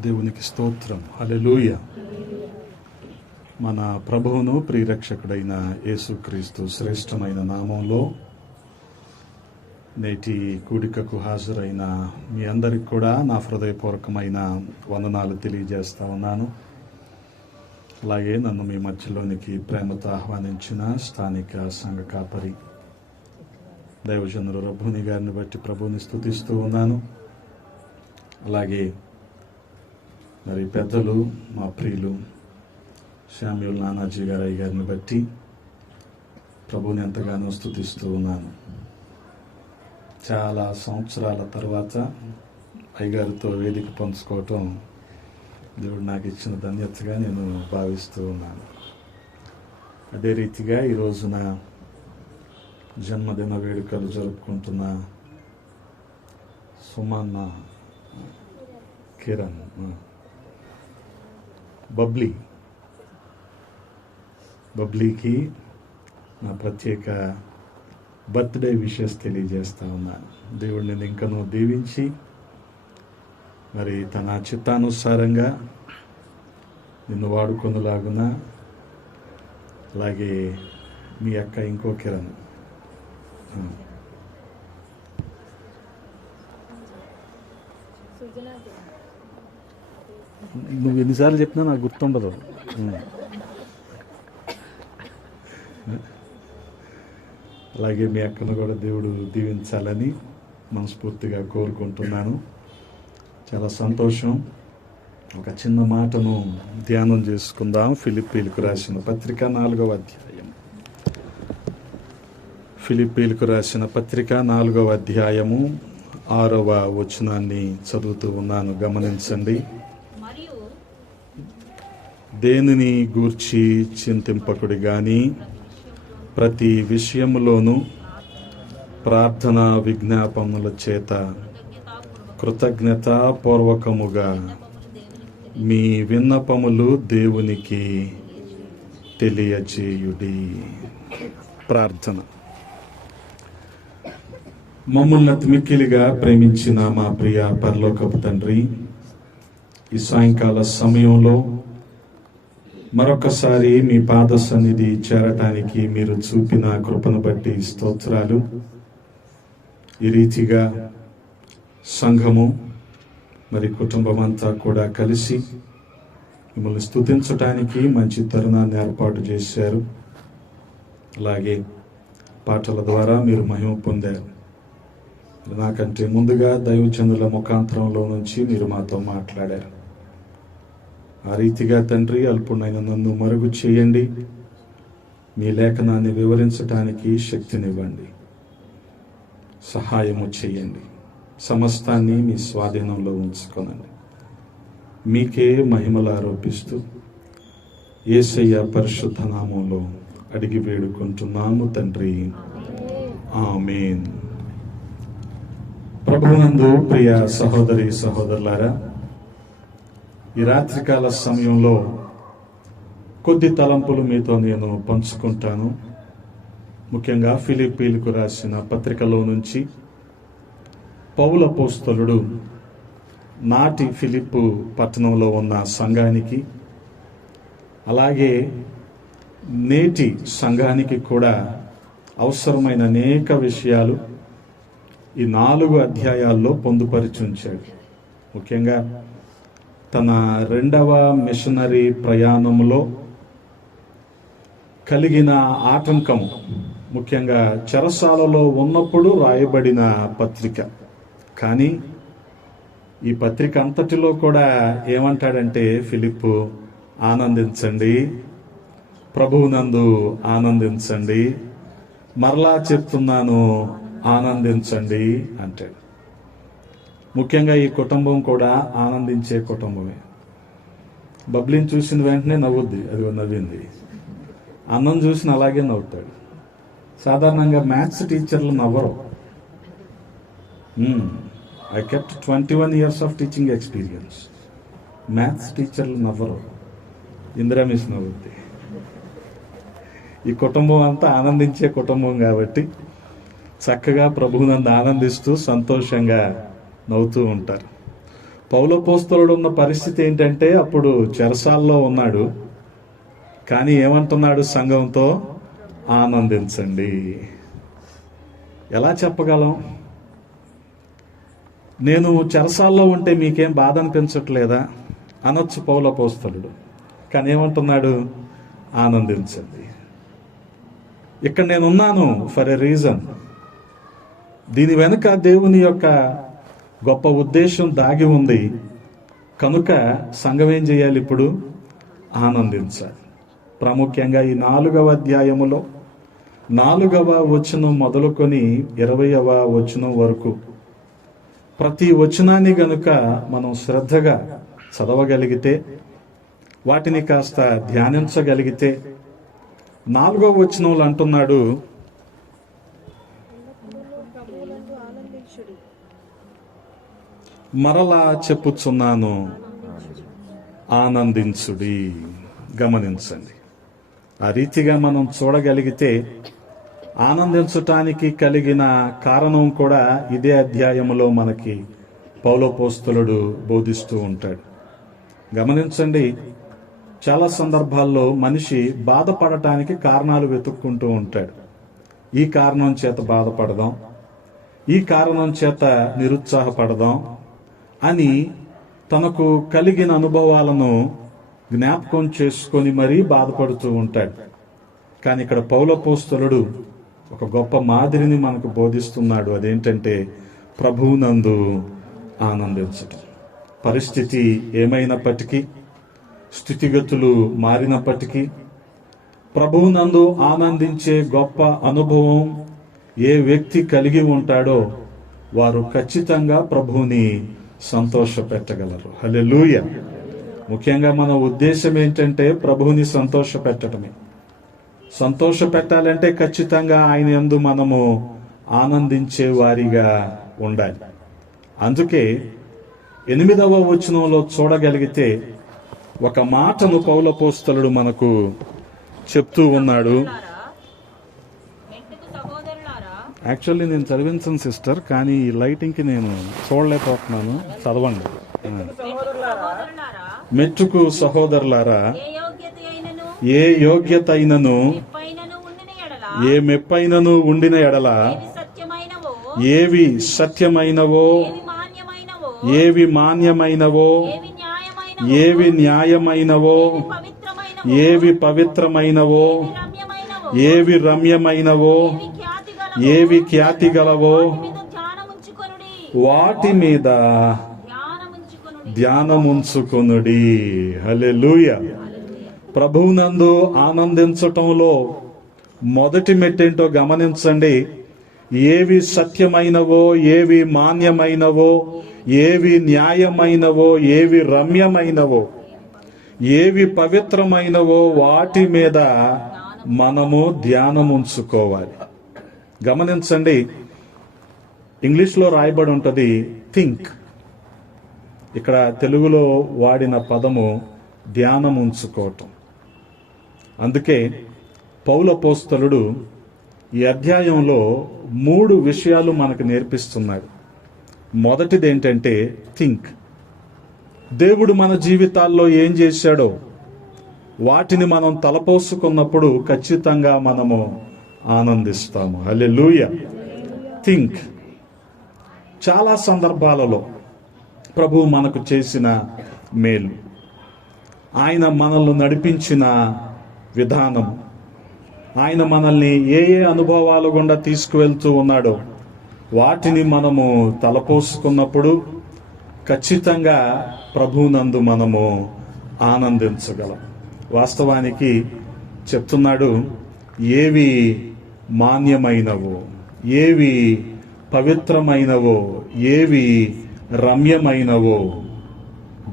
దేవునికి స్తోత్రం. హల్లెలూయా. మన ప్రభువును ప్రియరక్షకుడైన యేసుక్రీస్తు శ్రేష్టమైన నామంలో నేటి కూడికకు హాజరైన మీ అందరికి కూడా నా హృదయపూర్వకమైన వందనాలు తెలియజేస్తా ఉన్నాను. అలాగే నన్ను మీ మధ్యలోనికి ప్రేమతో ఆహ్వానించిన స్థానిక సంఘ కాపరి దైవజనులు రబ్బుని గారిని బట్టి ప్రభువుని స్తుతిస్తూ ఉన్నాను. అలాగే మరి పెద్దలు మా ప్రియులు శామ్యూల్ నానాజీ గారిని బట్టి ప్రభువుని ఎంతగానో స్తుతిస్తూ ఉన్నాను. చాలా సంవత్సరాల తర్వాత అయ్యగారితో వేదిక పంచుకోవటం దేవుడు నాకు ఇచ్చిన ధన్యతగా నేను భావిస్తూ ఉన్నాను. అదే రీతిగా ఈ రోజున జన్మదిన వేడుకలు జరుపుకుంటున్న సుమన్న కిరణ్ బబ్లీకి నా ప్రత్యేక బర్త్డే విషెస్ తెలియజేస్తా ఉన్నాను. దేవుడు నేను ఇంకనూ దీవించి మరి తన చిత్తానుసారంగా నిన్ను వాడుకొనులాగున, అలాగే మీ అక్క ఇంకో కిరణ్ నువ్వు ఎన్నిసార్లు చెప్పినా నాకు గుర్తుండదు. అలాగే మీ అక్కను కూడా దేవుడు దీవించాలని మనస్ఫూర్తిగా కోరుకుంటున్నాను. చాలా సంతోషం. ఒక చిన్న మాటను ధ్యానం చేసుకుందాం. ఫిలిప్పీలకు రాసిన పత్రిక 4వ అధ్యాయం. ఫిలిప్పీలకు రాసిన పత్రిక 4వ అధ్యాయము 6వ వచనాన్ని చదువుతూ ఉన్నాను. గమనించండి. దేనిని గూర్చి చింతింపకుడి గాని ప్రతి విషయములోనూ ప్రార్థన విజ్ఞాపనల చేత కృతజ్ఞతాపూర్వకముగా మీ విన్నపములు దేవునికి తెలియజేయుడి. ప్రార్థన. మమ్మల్ని మిక్కిలిగా ప్రేమించిన మా ప్రియ పరలోకపు తండ్రి, ఈ సాయంకాల సమయంలో మరొకసారి మీ పాద సన్నిధి చేరటానికి మీరు చూపిన కృపను బట్టి స్తోత్రాలు. ఈ రీతిగా సంఘము మరి కుటుంబం అంతా కూడా కలిసి మిమ్మల్ని స్తుతించటానికి మంచి తరుణాన్ని ఏర్పాటు చేశారు. అలాగే పాటల ద్వారా మీరు మహిమ పొందారు. నాకంటే ముందుగా దైవజనుల ముఖాంతరంలో నుంచి మీరు మాతో మాట్లాడారు. ఆ రీతిగా తండ్రి, అల్పుడైన నన్ను మరుగు చేయండి. మీ లేఖనాన్ని వివరించడానికి శక్తినివ్వండి, సహాయము చేయండి. సమస్తాన్ని మీ స్వాధీనంలో ఉంచుకోనండి. మీకే మహిమలు ఆరోపిస్తూ యేసయ్య పరిశుద్ధ నామంలో అడిగి వేడుకుంటున్నాము తండ్రి, ఆమేన్. ప్రభువునందు ప్రియ సహోదరి సహోదరులారా, ఈ రాత్రికాల సమయంలో కొద్ది తలంపులు మీతో నేను పంచుకుంటాను. ముఖ్యంగా ఫిలిప్పీలకు రాసిన పత్రికలో నుంచి పౌలు అపోస్తలుడు నాటి ఫిలిప్పు పట్టణంలో ఉన్న సంఘానికి, అలాగే నేటి సంఘానికి కూడా అవసరమైన అనేక విషయాలు ఈ 4 అధ్యాయాల్లో పొందుపరిచి ఉంచాడు. ముఖ్యంగా తన 2వ మిషనరీ ప్రయాణంలో కలిగిన ఆటంకం, ముఖ్యంగా చెరసాలలో ఉన్నప్పుడు రాయబడిన పత్రిక. కానీ ఈ పత్రిక అంతటిలో కూడా ఏమంటాడంటే, ఫిలిప్పు ఆనందించండి, ప్రభువునందు ఆనందించండి, మరలా చెప్తున్నాను ఆనందించండి అంటాడు. ముఖ్యంగా ఈ కుటుంబం కూడా ఆనందించే కుటుంబమే. బబ్లీని చూసిన వెంటనే నవ్వుద్ది, అది నవ్వింది. అన్నం చూసిన అలాగే నవ్వుతాడు. సాధారణంగా మ్యాథ్స్ టీచర్లు నవ్వరు. I kept 21 years of teaching experience. Maths టీచర్లు నవ్వరు. ఇందిరా మిస్ నవ్వుద్ది. ఈ కుటుంబం అంతా ఆనందించే కుటుంబం కాబట్టి చక్కగా ప్రభువునందు ఆనందిస్తూ సంతోషంగా నవ్వుతూ ఉంటారు. పౌలపోస్తలుడు ఉన్న పరిస్థితి ఏంటంటే అప్పుడు చెరసాల్లో ఉన్నాడు. కానీ ఏమంటున్నాడు సంఘంతో? ఆనందించండి. ఎలా చెప్పగలం? నేను చెరసాల్లో ఉంటే మీకేం బాధ అనిపించట్లేదా అనొచ్చు పౌలపోస్తలుడు. కానీ ఏమంటున్నాడు? ఆనందించండి. ఇక్కడ నేనున్నాను ఫర్ ఎ రీజన్. దీని వెనుక దేవుని యొక్క గొప్ప ఉద్దేశం దాగి ఉంది. కనుక సంఘం ఏం చేయాలి? ఇప్పుడు ఆనందించాలి. ప్రాముఖ్యంగా ఈ 4వ అధ్యాయములో 4వ వచనం మొదలుకొని 20వ వచనం వరకు ప్రతి వచనాన్ని గనుక మనం శ్రద్ధగా చదవగలిగితే, వాటిని కాస్త ధ్యానించగలిగితే, 4వ వచనంలో అంటున్నాడు, మరలా చెప్పుచున్నాను ఆనందించుడి. గమనించండి. ఆ రీతిగా మనం చూడగలిగితే ఆనందించటానికి కలిగిన కారణం కూడా ఇదే అధ్యాయములో మనకి పౌలపోస్తలుడు బోధిస్తూ ఉంటాడు. గమనించండి, చాలా సందర్భాల్లో మనిషి బాధపడటానికి కారణాలు వెతుక్కుంటూ ఉంటాడు. ఈ కారణం చేత బాధపడదాం, ఈ కారణం చేత నిరుత్సాహపడదాం అని తనకు కలిగిన అనుభవాలను జ్ఞాపకం చేసుకొని మరీ బాధపడుతూ ఉంటాడు. కానీ ఇక్కడ పౌలపోస్తలుడు ఒక గొప్ప మాదిరిని మనకు బోధిస్తున్నాడు. అదేంటంటే ప్రభువునందు ఆనందించటం. పరిస్థితి ఏమైనప్పటికీ, స్థితిగతులు మారినప్పటికీ ప్రభువునందు ఆనందించే గొప్ప అనుభవం ఏ వ్యక్తి కలిగి ఉంటాడో వారు ఖచ్చితంగా ప్రభువుని సంతోషపెట్టగలరు. హల్లెలూయా. ముఖ్యంగా మన ఉద్దేశం ఏంటంటే ప్రభువుని సంతోషపెట్టడమే. సంతోషపెట్టాలంటే ఖచ్చితంగా ఆయన యందు మనము ఆనందించే వారిగా ఉండాలి. అందుకే 8వ వచనంలో చూడగలిగితే ఒక మాటను పౌలపోస్తలుడు మనకు చెప్తూ ఉన్నాడు. యాక్చువల్లీ నేను చదివించను సిస్టర్, కానీ ఈ లైటింగ్కి నేను చూడలేకపోతున్నాను. చదవండి. మెట్టుకు సహోదరులారా, ఏ యోగ్యత అయినను ఏ మెప్పైనను ఉండిన ఎడల, ఏవి సత్యమైనవో, ఏవి మాన్యమైనవో, ఏవి న్యాయమైనవో, ఏవి పవిత్రమైనవో, ఏవి రమ్యమైనవో, ఏవి ఖ్యాతి గలవో వాటి మీద ధ్యానముంచుకొనుడి. హల్లెలూయా. ప్రభువునందు ఆనందించటంలో మొదటి మెట్టేంటో గమనించండి. ఏవి సత్యమైనవో, ఏవి మాన్యమైనవో, ఏవి న్యాయమైనవో, ఏవి రమ్యమైనవో, ఏవి పవిత్రమైనవో వాటి మీద మనము ధ్యానముంచుకోవాలి. గమనించండి, ఇంగ్లీష్లో రాయబడి ఉంటుంది థింక్. ఇక్కడ తెలుగులో వాడిన పదము ధ్యానం ఉంచుకోవటం. అందుకే పౌలపోస్తలుడు ఈ అధ్యాయంలో 3 విషయాలు మనకు నేర్పిస్తున్నాడు. మొదటిది ఏంటంటే థింక్. దేవుడు మన జీవితాల్లో ఏం చేశాడో వాటిని మనం తలపోసుకున్నప్పుడు ఖచ్చితంగా మనము ఆనందిస్తాము. హల్లెలూయా. థింక్. చాలా సందర్భాలలో ప్రభువు మనకు చేసిన మేలు, ఆయన మనల్ని నడిపించిన విధానం, ఆయన మనల్ని ఏ అనుభవాలు గుండా తీసుకువెళ్తూ ఉన్నాడో వాటిని మనము తలపోసుకున్నప్పుడు ఖచ్చితంగా ప్రభువునందు మనము ఆనందించగలం. వాస్తవానికి చెప్తున్నాడు, ఏవి మాన్యమైనవో, ఏవి పవిత్రమైనవో, ఏవి రమ్యమైనవో.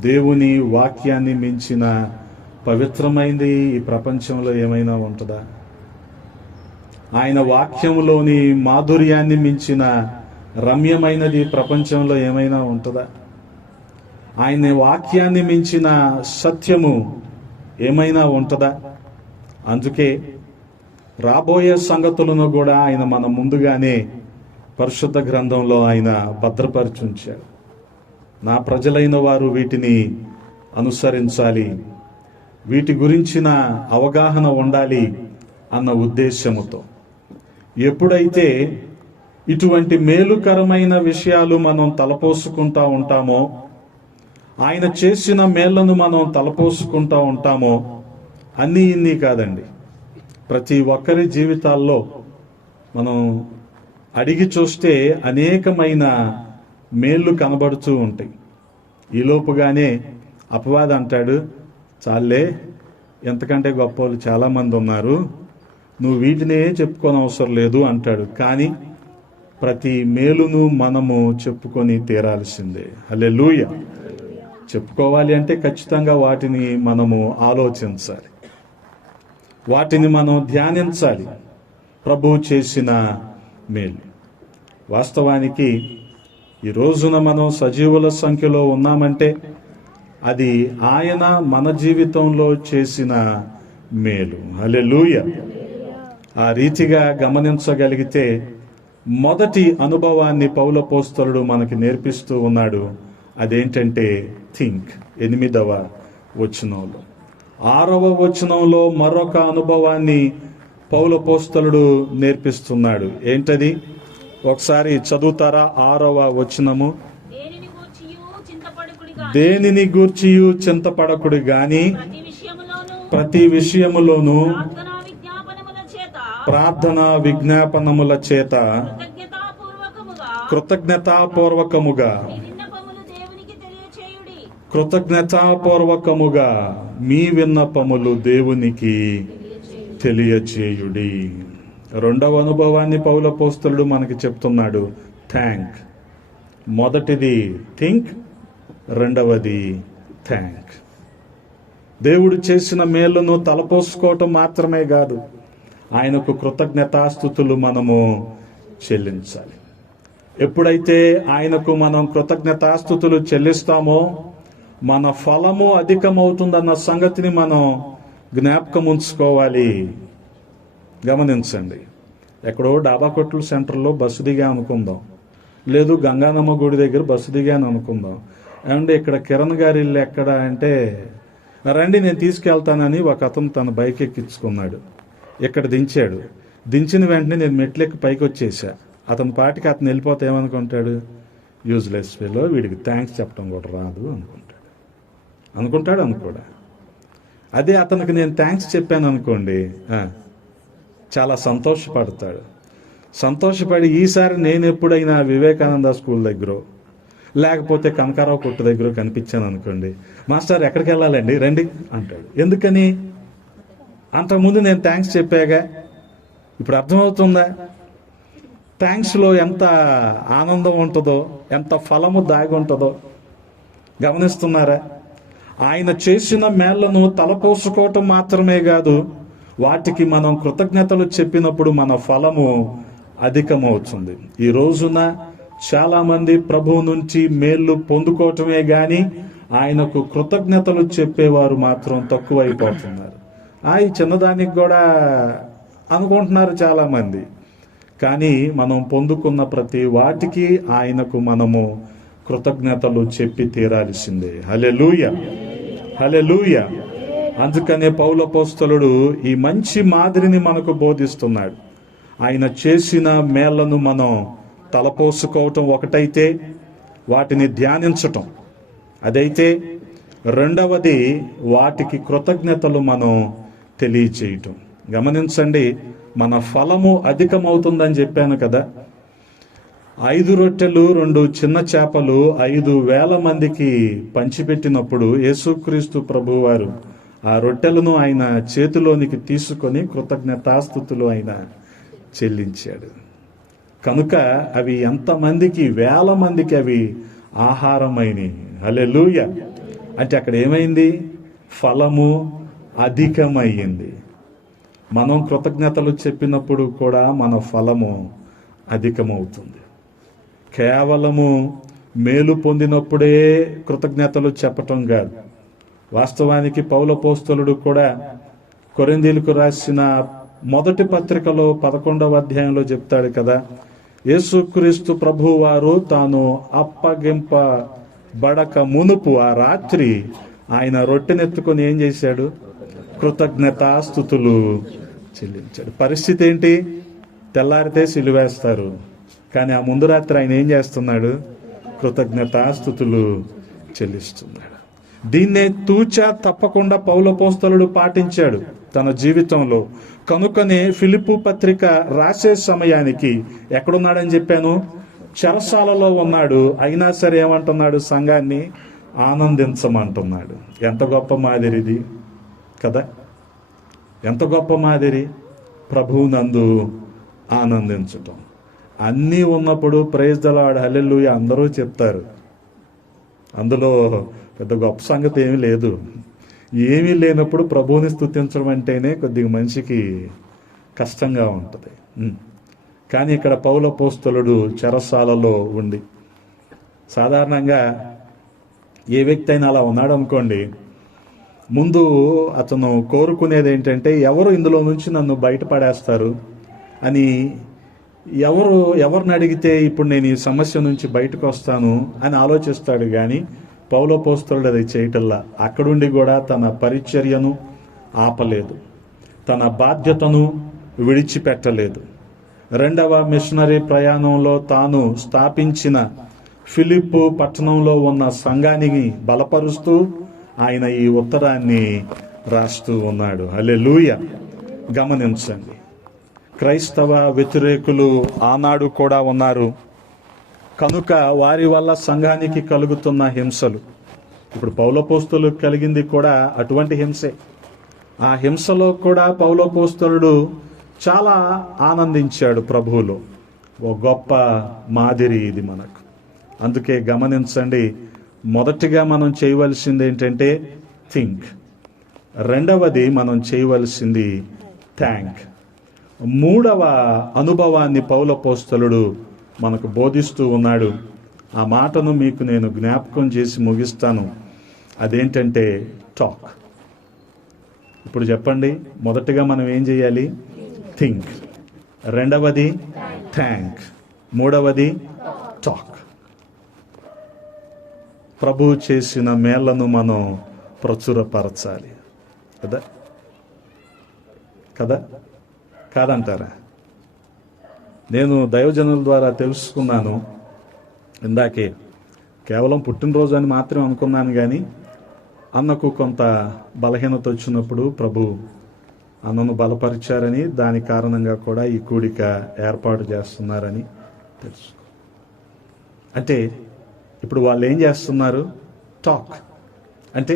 దేవుని వాక్యాన్ని మించిన పవిత్రమైనది ఈ ప్రపంచంలో ఏమైనా ఉంటుందా? ఆయన వాక్యంలోని మాధుర్యాన్ని మించిన రమ్యమైనది ప్రపంచంలో ఏమైనా ఉంటుందా? ఆయన వాక్యాన్ని మించిన సత్యము ఏమైనా ఉంటుందా? అందుకే రాబోయే సంగతులను కూడా ఆయన మన ముందుగానే పరిశుద్ధ గ్రంథంలో ఆయన భద్రపరిచి ఉంచాడు. నా ప్రజలైన వారు వీటిని అనుసరించాలి, వీటి గురించిన అవగాహన ఉండాలి అన్న ఉద్దేశముతో. ఎప్పుడైతే ఇటువంటి మేలుకరమైన విషయాలు మనం తలపోసుకుంటా ఉంటామో, ఆయన చేసిన మేళ్లను మనం తలపోసుకుంటా ఉంటామో, అన్నీ ఇన్ని కాదండి, ప్రతి ఒక్కరి జీవితాల్లో మనం అడిగి చూస్తే అనేకమైన మేళ్ళు కనబడుతూ ఉంటాయి. ఈలోపుగానే అపవాది అంటాడు, చాలే, ఎంతకంటే గొప్ప వాళ్ళు చాలామంది ఉన్నారు, నువ్వు వీటినే చెప్పుకోని అవసరం లేదు అంటాడు. కానీ ప్రతి మేలును మనము చెప్పుకొని తీరాల్సిందే. హల్లెలూయా. చెప్పుకోవాలి అంటే ఖచ్చితంగా వాటిని మనము ఆలోచించాలి, వాటిని మనం ధ్యానించాలి. ప్రభువు చేసిన మేలు. వాస్తవానికి ఈ రోజున మనం సజీవుల సంఖ్యలో ఉన్నామంటే అది ఆయన మన జీవితంలో చేసిన మేలు. హల్లెలూయా. ఆ రీతిగా గమనించగలిగితే మొదటి అనుభవాన్ని పౌలపోస్తలుడు మనకి నేర్పిస్తూ ఉన్నాడు. అదేంటంటే థింక్. 8వ వచనంలో. 6వ వచనంలో మరొక అనుభవాన్ని పౌలపోస్తలుడు నేర్పిస్తున్నాడు. ఏంటది? ఒకసారి చదువుతారా? 6వ వచనము. దేనిని గూర్చియు చింతపడకుడు గాని ప్రతి విషయములోను ప్రార్థన విజ్ఞాపనముల చేత కృతజ్ఞతాపూర్వకముగా మీ విన్నపములు దేవునికి తెలియచేయుడి. రెండవ అనుభవాన్ని పౌలపోస్తలుడు మనకి చెప్తున్నాడు. థ్యాంక్. మొదటిది థింక్, రెండవది థ్యాంక్. దేవుడు చేసిన మేలును తలపోసుకోవటం మాత్రమే కాదు, ఆయనకు కృతజ్ఞతాస్తుతులు మనము చెల్లించాలి. ఎప్పుడైతే ఆయనకు మనం కృతజ్ఞతాస్తుతులు చెల్లిస్తామో మన ఫలము అధికమవుతుందన్న సంగతిని మనం జ్ఞాపకం ఉంచుకోవాలి. గమనించండి. ఎక్కడో డాబా కొట్లు సెంటర్లో బస్సు దిగా అనుకుందాం, లేదు గంగానమ్మ గుడి దగ్గర బస్సు దిగాను అనుకుందాం. అండ్ ఇక్కడ కిరణ్ గారి ఇల్లు ఎక్కడ అంటే, రండి నేను తీసుకెళ్తానని ఒక అతను తన బైక్ ఎక్కించుకున్నాడు. ఇక్కడ దించాడు. దించిన వెంటనే నేను మెట్లెక్కి పైకి వచ్చేసా. అతని పాటికి అతను వెళ్ళిపోతే ఏమనుకుంటాడు? యూజ్లెస్ వేలో, వీడికి థ్యాంక్స్ చెప్పడం కూడా రాదు అనుకుంటాడు అనుకోడా. అదే అతనికి నేను థ్యాంక్స్ చెప్పాను అనుకోండి, చాలా సంతోషపడతాడు. సంతోషపడి ఈసారి నేను ఎప్పుడైనా వివేకానంద స్కూల్ దగ్గర లేకపోతే కనకారావు కొట్టు దగ్గర కనిపించాను అనుకోండి, మాస్టర్ ఎక్కడికి వెళ్ళాలండి రండి అంటాడు. ఎందుకని? అంతకుముందు నేను థ్యాంక్స్ చెప్పాగా. ఇప్పుడు అర్థమవుతుందా థ్యాంక్స్లో ఎంత ఆనందం ఉంటుందో, ఎంత ఫలము దాగి ఉంటుందో? గమనిస్తున్నారా? ఆయన చేసిన మేళ్లను తలపోసుకోవటం మాత్రమే కాదు, వాటికి మనం కృతజ్ఞతలు చెప్పినప్పుడు మన ఫలము అధికమవుతుంది. ఈ రోజున చాలా మంది ప్రభువు నుంచి మేళ్లు పొందుకోవటమే గాని ఆయనకు కృతజ్ఞతలు చెప్పేవారు మాత్రం తక్కువైపోతున్నారు. ఈ చిన్నదానికి కూడా అనుకుంటున్నారు చాలా మంది. కానీ మనం పొందుకున్న ప్రతి వాటికి ఆయనకు మనము కృతజ్ఞతలు చెప్పి తీరాల్సిందే. హల్లెలూయా, హల్లెలూయా. అందుకనే పౌలపోస్తలుడు ఈ మంచి మాదిరిని మనకు బోధిస్తున్నాడు. ఆయన చేసిన మేళ్లను మనం తలపోసుకోవటం ఒకటైతే, వాటిని ధ్యానించటం అదైతే, రెండవది వాటికి కృతజ్ఞతలు మనం తెలియచేయటం. గమనించండి, మన ఫలము అధికమవుతుందని చెప్పాను కదా. 5 రొట్టెలు 2 చిన్న చేపలు 5,000 మందికి పంచిపెట్టినప్పుడు యేసుక్రీస్తు ప్రభువారు ఆ రొట్టెలను ఆయన చేతిలోనికి తీసుకొని కృతజ్ఞతాస్తుతులు ఆయన చెల్లించాడు. కనుక అవి ఎంతమందికి, 1000 మందికి అవి ఆహారమైనవి. హల్లెలూయా. అంటే అక్కడ ఏమైంది? ఫలము అధికమయ్యింది. మనం కృతజ్ఞతలు చెప్పినప్పుడు కూడా మన ఫలము అధికమవుతుంది. కేవలము మేలు పొందినప్పుడే కృతజ్ఞతలు చెప్పటం కాదు. వాస్తవానికి పౌలపోస్తలుడు కూడా కొరింథీయులకు రాసిన మొదటి పత్రికలో 11వ అధ్యాయంలో చెప్తాడు కదా, యేసుక్రీస్తు ప్రభువారు తాను బడక మునుపు ఆ రాత్రి ఆయన రొట్టెనెత్తుకొని ఏం చేశాడు? కృతజ్ఞతాస్తుతులు చెల్లించాడు. పరిస్థితి ఏంటి? తెల్లారితే సిలువేస్తారు, కానీ ఆ ముందు రాత్రి ఆయన ఏం చేస్తున్నాడు? కృతజ్ఞతాస్తుతులు చెల్లిస్తున్నాడు. దీన్నే తూచా తప్పకుండా పౌలపోస్తలుడు పాటించాడు తన జీవితంలో. కనుకనే ఫిలిప్పు పత్రిక రాసే సమయానికి ఎక్కడున్నాడని చెప్పాను? చెరసాలలో ఉన్నాడు. అయినా సరే ఏమంటున్నాడు? సంఘాన్ని ఆనందించమంటున్నాడు. ఎంత గొప్ప మాదిరిది కదా! ఎంత గొప్ప మాదిరి! ప్రభువునందు ఆనందించటం. అన్నీ ఉన్నప్పుడు ప్రైజ్ ద లార్డ్, హల్లెలూయా అందరూ చెప్తారు. అందులో పెద్ద గొప్ప సంగతి ఏమీ లేదు. ఏమీ లేనప్పుడు ప్రభువుని స్తుతించడం అంటేనే కొద్దిగా మనిషికి కష్టంగా ఉంటుంది. కానీ ఇక్కడ పౌలపోస్తలుడు చెరసాలలో ఉండి, సాధారణంగా ఏ వ్యక్తి అయినా అలా ఉన్నాడు అనుకోండి, ముందు అతను కోరుకునేది ఏంటంటే ఎవరు ఇందులో నుంచి నన్ను బయటపడేస్తారు అని, ఎవరిని అడిగితే ఇప్పుడు నేను ఈ సమస్య నుంచి బయటకు వస్తాను అని ఆలోచిస్తాడు. కానీ పౌలపోస్తలుడు అది చేయటల్లా. అక్కడుండి కూడా తన పరిచర్యను ఆపలేదు, తన బాధ్యతను విడిచిపెట్టలేదు. రెండవ మిషనరీ ప్రయాణంలో తాను స్థాపించిన ఫిలిప్పు పట్టణంలో ఉన్న సంఘానికి బలపరుస్తూ ఆయన ఈ ఉత్తరాన్ని రాస్తూ ఉన్నాడు. హల్లెలూయా! గమనించండి, క్రైస్తవ వ్యతిరేకులు ఆనాడు కూడా ఉన్నారు. కనుక వారి వల్ల సంఘానికి కలుగుతున్న హింసలు, ఇప్పుడు పౌలపోస్తలులకు కలిగింది కూడా అటువంటి హింసే. ఆ హింసలో కూడా పౌలపోస్తలుడు చాలా ఆనందించాడు ప్రభువులో. ఓ గొప్ప మాదిరి ఇది మనకు. అందుకే గమనించండి, మొదటిగా మనం చేయవలసింది ఏంటంటే థింక్. రెండవది మనం చేయవలసింది థ్యాంక్. మూడవ అనుభవాన్ని పౌలపోస్తలుడు మనకు బోధిస్తూ ఉన్నాడు. ఆ మాటను మీకు నేను జ్ఞాపకం చేసి ముగిస్తాను. అదేంటంటే టాక్. ఇప్పుడు చెప్పండి, మొదటిగా మనం ఏం చేయాలి? థింక్. రెండవది థ్యాంక్. మూడవది టాక్. ప్రభువు చేసిన మేళ్లను మనం ప్రచురపరచాలి కదా? కదా కాదంటారా? నేను దైవజనుల ద్వారా తెలుసుకున్నాను. ఇందాకే కేవలం పుట్టినరోజు అని మాత్రం అనుకున్నాను, కానీ అన్నకు కొంత బలహీనత వచ్చినప్పుడు ప్రభు అన్నను బలపరిచారని, దాని కారణంగా కూడా ఈ కూడిక ఏర్పాటు చేస్తున్నారని తెలుసు. అంటే ఇప్పుడు వాళ్ళు ఏం చేస్తున్నారు? టాక్. అంటే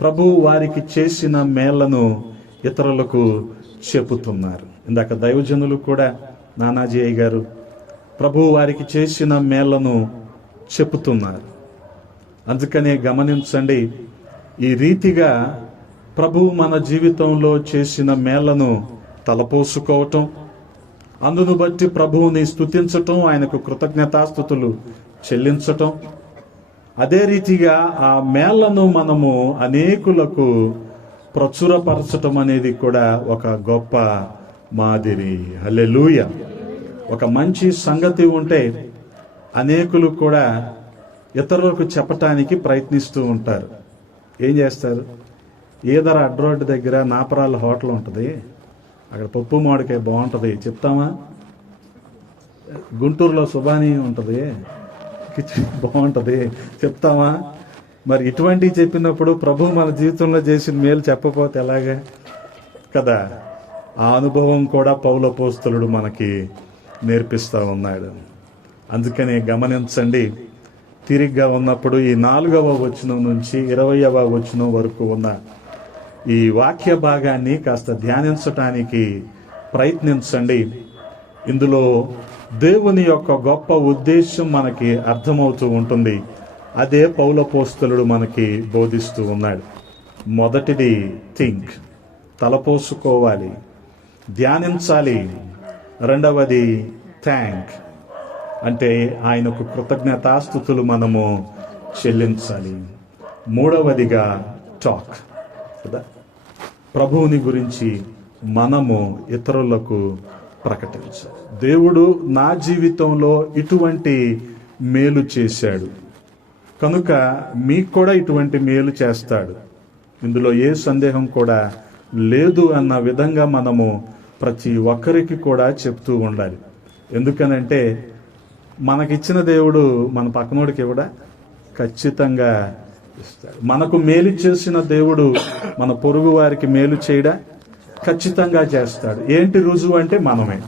ప్రభు వారికి చేసిన మేళ్లను ఇతరులకు చెబుతున్నారు. ఇందాక దైవజనులు కూడా నానాజీ అయ్య గారు ప్రభు వారికి చేసిన మేళ్లను చెబుతున్నారు. అందుకనే గమనించండి, ఈ రీతిగా ప్రభువు మన జీవితంలో చేసిన మేళ్లను తలపోసుకోవటం, అందును బట్టి ప్రభువుని స్తుతించటం, ఆయనకు కృతజ్ఞతాస్తుతులు చెల్లించటం, అదే రీతిగా ఆ మేళ్లను మనము అనేకులకు ప్రచురపరచటం అనేది కూడా ఒక గొప్ప మాదిరి. హల్లెలూయా! ఒక మంచి సంగతి ఉంటే అనేకులు కూడా ఇతరులకు చెప్పటానికి ప్రయత్నిస్తూ ఉంటారు. ఏం చేస్తారు? ఏదర అడ్రోడ్ దగ్గర నాపరాల హోటల్ ఉంటుంది, అక్కడ పప్పు మామిడికాయ బాగుంటుంది చెప్తామా? గుంటూరులో సుబానీ ఉంటుంది, కిచెన్ బాగుంటుంది చెప్తామా? మరి ఇటువంటివి చెప్పినప్పుడు ప్రభు మన జీవితంలో చేసిన మేలు చెప్పకపోతే ఎలాగా కదా? ఆ అనుభవం కూడా పౌలపోస్తలుడు మనకి నేర్పిస్తూ ఉన్నాడు. అందుకనే గమనించండి, తిరిగ్గా ఉన్నప్పుడు ఈ 4వ వచనం నుంచి 20వ వచనం వరకు ఉన్న ఈ వాక్య భాగాన్ని కాస్త ధ్యానించటానికి ప్రయత్నించండి. ఇందులో దేవుని యొక్క గొప్ప ఉద్దేశం మనకి అర్థమవుతూ ఉంటుంది. అదే పౌలపోస్తలుడు మనకి బోధిస్తూ ఉన్నాడు. మొదటిది థింక్, తలపోసుకోవాలి, ధ్యానించాలి. రెండవది థ్యాంక్, అంటే ఆయనకు కృతజ్ఞతాస్తుతులు మనము చెల్లించాలి. మూడవదిగా టాక్ కదా, ప్రభువుని గురించి మనము ఇతరులకు ప్రకటించాలి. దేవుడు నా జీవితంలో ఇటువంటి మేలు చేశాడు, కనుక మీకు కూడా ఇటువంటి మేలు చేస్తాడు, ఇందులో ఏ సందేహం కూడా లేదు అన్న విధంగా మనము ప్రతి ఒక్కరికి కూడా చెప్తూ ఉండాలి. ఎందుకనంటే మనకిచ్చిన దేవుడు మన పక్కనోడికి ఇవ్వడా? ఖచ్చితంగా ఇస్తాడు. మనకు మేలు చేసిన దేవుడు మన పొరుగు వారికి మేలు చేయడా? ఖచ్చితంగా చేస్తాడు. ఏంటి రుజువు అంటే మనమే.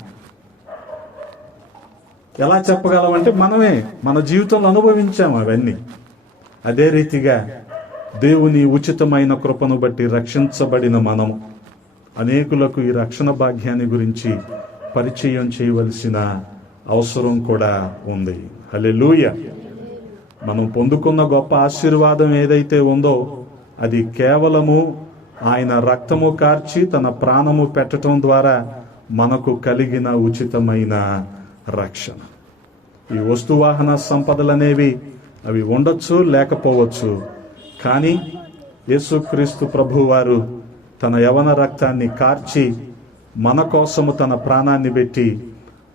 ఎలా చెప్పగలమంటే మనమే మన జీవితంలో అనుభవించాము అవన్నీ. అదే రీతిగా దేవుని ఉచితమైన కృపను బట్టి రక్షించబడిన మనము అనేకులకు ఈ రక్షణ భాగ్యాన్ని గురించి పరిచయం చేయవలసిన అవసరం కూడా ఉంది. హల్లెలూయా. మనం పొందుకున్న గొప్ప ఆశీర్వాదం ఏదైతే ఉందో అది కేవలము ఆయన రక్తము కార్చి తన ప్రాణము పెట్టడం ద్వారా మనకు కలిగిన ఉచితమైన రక్షణ. ఈ వస్తువాహన సంపదలనేవి అవి ఉండొచ్చు, లేకపోవచ్చు. కానీ యేసుక్రీస్తు ప్రభువారు తన యవన రక్తాన్ని కార్చి మన కోసము తన ప్రాణాన్ని పెట్టి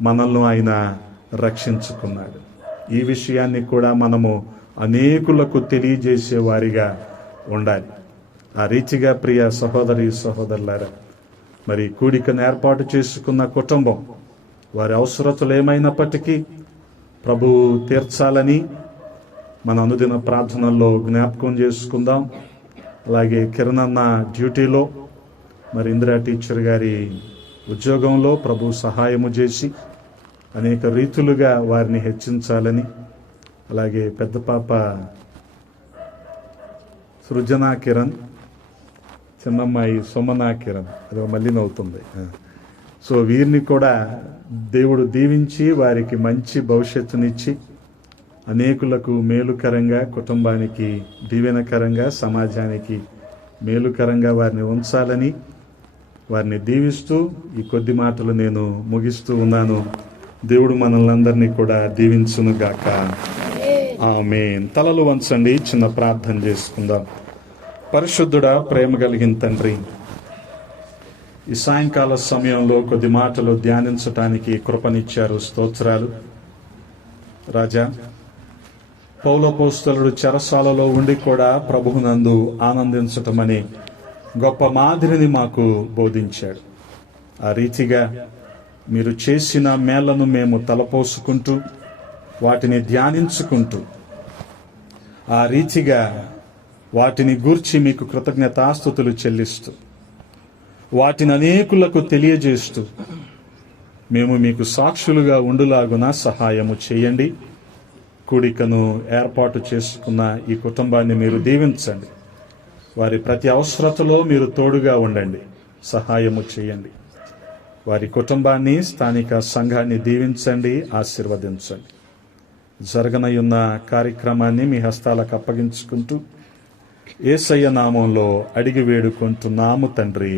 మనల్ని ఆయన రక్షించుకున్నాడు. ఈ విషయాన్ని కూడా మనము అనేకులకు తెలియజేసే వారిగా ఉండాలి. ఆ రీతిగా ప్రియ సహోదరి సహోదరులారా, మరి కూడికను ఏర్పాటు చేసుకున్న కుటుంబం వారి అవసరతలు ఏమైనప్పటికీ ప్రభువు తీర్చాలని మన అనుదిన ప్రార్థనల్లో జ్ఞాపకం చేసుకుందాం. అలాగే కిరణన్న డ్యూటీలో, మరి ఇందిరా టీచర్ గారి ఉద్యోగంలో ప్రభు సహాయము చేసి అనేక రీతులుగా వారిని హెచ్చించాలని, అలాగే పెద్ద పాప సృజనా కిరణ్, చిన్నమ్మాయి సుమనా కిరణ్, అది మళ్ళీ నవ్వుతుంది. సో వీరిని కూడా దేవుడు దీవించి వారికి మంచి భవిష్యత్తునిచ్చి అనేకులకు మేలుకరంగా, కుటుంబానికి దీవెనకరంగా, సమాజానికి మేలుకరంగా వారిని ఉంచాలని వారిని దీవిస్తూ ఈ కొద్ది మాటలు నేను ముగిస్తూ ఉన్నాను. దేవుడు మనల్ని కూడా దీవించునుగాక. ఆమేన్. తలలు వంచండి, చిన్న ప్రార్థన చేసుకుందాం. పరిశుద్ధుడా, ప్రేమ కలిగిన తండ్రి, ఈ సాయంకాల సమయంలో కొద్ది మాటలు ధ్యానించటానికి కృపనిచ్చారు. స్తోత్రాలు రాజా. పౌలపోస్తలుడు చెరసాలలో ఉండి కూడా ప్రభువునందు ఆనందించటమని గొప్ప మాదిరిని మాకు బోధించాడు. ఆ రీతిగా మీరు చేసిన మేళ్లను మేము తలపోసుకుంటూ వాటిని ధ్యానించుకుంటూ ఆ రీతిగా వాటిని గూర్చి మీకు కృతజ్ఞతాస్తుతులు చెల్లిస్తూ వాటిని అనేకులకు తెలియజేస్తూ మేము మీకు సాక్షులుగా ఉండులాగున సహాయము చేయండి. కూడికను ఏర్పాటు చేసుకున్న ఈ కుటుంబాన్ని మీరు దీవించండి. వారి ప్రతి అవసరతలో మీరు తోడుగా ఉండండి, సహాయము చేయండి. వారి కుటుంబాన్ని, స్థానిక సంఘాన్ని దీవించండి, ఆశీర్వదించండి. జరగనయున్న కార్యక్రమాన్ని మీ హస్తాలకు అప్పగించుకుంటూ యేసయ్య నామంలో అడిగి వేడుకుంటున్నాము తండ్రి.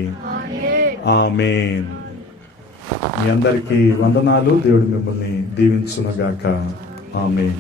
ఆమేన్. మీ అందరికీ వందనాలు. దేవుడు మిమ్మల్ని దీవించునుగాక. ఆమేన్.